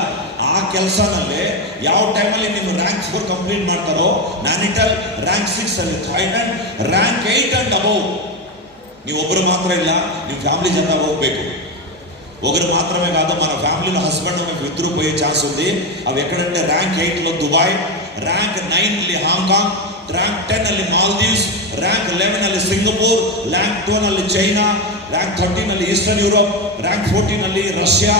ಆ ಕೆಲಸನಲ್ಲೇ ಯಾವ ಟೈಮಲ್ಲಿ ನೀವು ರ್ಯಾಂಕ್ 4 ಕಂಪ್ಲೀಟ್ ಮಾಡ್ತಾರೋ ನ್ಯಾನಿಟಲ್, ರ್ಯಾಂಕ್ 6 ಅಲ್ಲಿ ಥಾಯ್ಲ್ಯಾಂಡ್, ರ್ಯಾಂಕ್ 8 ಅಂಡ್ ಅಬೌವ್. ನೀವು ಒಬ್ಬರು మాత్రం ಇಲ್ಲ, ನೀವು ఫ్యామిలీ జంతా ಹೋಗಬೇಕು. ఒకరు మాత్రమే కాదు, మన ఫ్యామిలీలో హస్బెండ్ వైఫ్ ఇద్దరు పోయే ఛాన్స్ ఉంది. అవి ఎక్కడంటే ర్యాంక్ 8 లో దుబాయ్, ర్యాంక్ 9 ಅಲ್ಲಿ ಹಾಂಗ್ಕಾಂಗ್, ರ್ಯಾಂಕ್ 10 ಅಲ್ಲಿ ಮಾಲ್ದೀವ್ಸ್, ರ್ಯಾಂಕ್ 11 ಅಲ್ಲಿ ಸಿಂಗಪೂರ್, ರ್ಯಾಂಕ್ 12 ಅಲ್ಲಿ ಚೈನಾ, ರ್ಯಾಂಕ್ 13 ಅಲ್ಲಿ ಈಸ್ಟರ್ನ್ ಯುರೋಪ್, ರ್ಯಾಂಕ್ 14 ಅಲ್ಲಿ ರಷ್ಯಾ,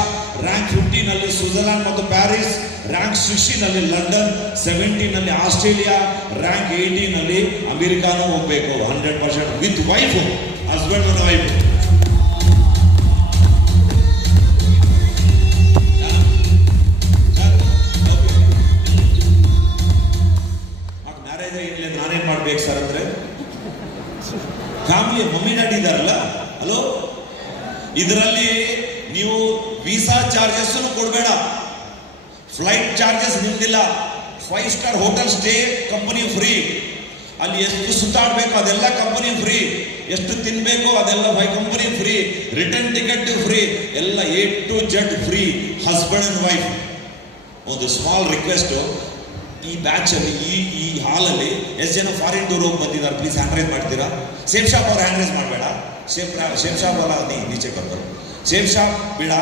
ರ್ಯಾಂಕ್ 15 ಅಲ್ಲಿ ಸ್ವಿಟ್ಜರ್ಲ್ಯಾಂಡ್ ಮತ್ತು ಪ್ಯಾರಿಸ್, ರ್ಯಾಂಕ್ 16 ಅಲ್ಲಿ ಲಂಡನ್, 17 ಅಲ್ಲಿ ಆಸ್ಟ್ರೇಲಿಯಾ, ರ್ಯಾಂಕ್ 18 ಅಲ್ಲಿ ಅಮೆರಿಕಾನು ಹೋಗಬೇಕು 100% ವಿತ್ ವೈಫ್, ಹಸ್ಬೆಂಡ್ ಮತ್ತು ವೈಫ್. ಮಾకు ಮ್ಯಾರೇಜ್ ಆಗಿಲ್ಲ, ನಾನೇನ್ ಮಾಡ್ಬೇಕು ಸರ್ ಅಂದ್ರೆ ನೀವು ವೀಸಾ ಚಾರ್ಜಸ್ ಕೊಡಬೇಡ, ಫ್ಲೈಟ್ ಚಾರ್ಜಸ್ ನಿಮ್ದಿಲ್ಲ, 5 star hotel stay company free, ಅಲ್ಲಿ ಎಷ್ಟು ಸುತ್ತಾಡಬೇಕು ಅದೆಲ್ಲ ಕಂಪನಿ ಫ್ರೀ, ಎಷ್ಟು ತಿನ್ಬೇಕು ಅದೆಲ್ಲ company free, return ticket free, ಎಲ್ಲ A to Z free. Husband and wife. ಒಂದು ಸ್ಮಾಲ್ ರಿಕ್ವೆಸ್ಟ್, ಈ ಬ್ಯಾಚ್ ಅಲ್ಲಿ ಈ ಹಾಲಲ್ಲಿ ಎಷ್ಟು ಜನ ಫಾರಿನ್ ಟೂರ್ ಹೋಗಿ ಬಂದಿದ್ದಾರೆ ಪ್ಲೀಸ್ ಹ್ಯಾಂಡ್ ರೈಸ್ ಮಾಡ್ತೀರಾ? ಸೇಫ್ ಶಾಪ್ ಅವ್ರು ಹ್ಯಾಂಡ್ ರೈಸ್ ಮಾಡಬೇಡ, ಸೇಫ್ ಶಾಪ್ ಅವರ ನೀಚೆ ಬಂದರು, ಸೇಫ್ ಶಾಪ್ ಬಿಡ.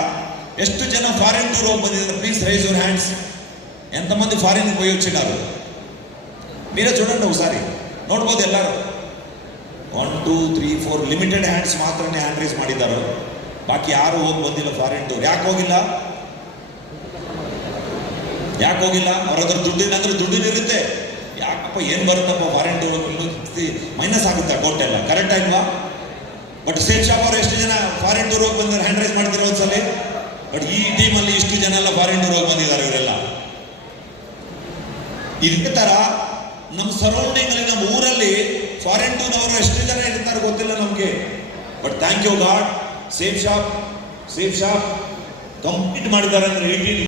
ಎಷ್ಟು ಜನ ಫಾರಿನ್ ಟೂರ್ ಹೋಗಿ ಬಂದಿದ್ದಾರೆ ప్లీజ్ రైజ్ యువర్ హ్యాండ్స్. ఎంతమంది ఫారిన్ పోయి వచ్చినారు మీరే చూడండి ఒకసారి, ನೋಡ್ಬೋದು ಎಲ್ಲರೂ. 1 2 3 4 ಲಿಮಿಟೆಡ್ ಹ್ಯಾಂಡ್ಸ್ ಮಾತ್ರನೇ ಹ್ಯಾಂಡ್ ರೈಸ್ ಮಾಡಿದ್ದಾರೆ, ಬಾಕಿ ಯಾರು ಹೋಗಿ ಬಂದಿಲ್ಲ ಫಾರಿನ್ ಟೂರ್. ಯಾಕೆ ಹೋಗಿಲ್ಲ? ಅವ್ರ ಹತ್ರ ದುಡ್ಡಿನಂದ್ರೆ ದುಡ್ಡಿನಿರುತ್ತೆ. ಯಾಕಪ್ಪ ಏನು ಬರುತ್ತಪ್ಪ ಫಾರಿನ್ ಟೂರ್ ಮೈನಸ್ ಆಗುತ್ತೆ ಅಕೌಂಟ್ ಎಲ್ಲ, ಕರೆಕ್ಟ್ ಆಗಿಲ್ವಾ? ಬಟ್ ಸೇಫ್ ಶಾಪ್ ಅವರು ಎಷ್ಟು ಜನ ಫಾರಿನ್ ಟೂರ್ ಹೋಗಿ ಬಂದ್ರೆ ಹ್ಯಾಂಡ್ ರೈಸ್ ಮಾಡ್ತಿರೋ ಒಂದ್ಸಲಿ. ಬಟ್ ಈ ಟೀಮಲ್ಲಿ ಇಷ್ಟು ಜನ ಎಲ್ಲ ಫಾರಿನ್ ಟೂರ್ ಹೋಗಿ ಬಂದಿದ್ದಾರೆ ಇವರೆಲ್ಲ. ಇದೇ ತರ ನಮ್ಮ ಸರೌಂಡಿಂಗ್ ಅಲ್ಲಿ, ನಮ್ಮ ಊರಲ್ಲಿ ಫಾರಿನ್ ಟೂರ್ ಅವರು ಎಷ್ಟು ಜನ ಇರ್ತಾರೆ ಗೊತ್ತಿಲ್ಲ ನಮಗೆ. But thank you god, safe shop complete ಮಾಡಿದ್ದಾರೆ ಅಂದ್ರೆ 18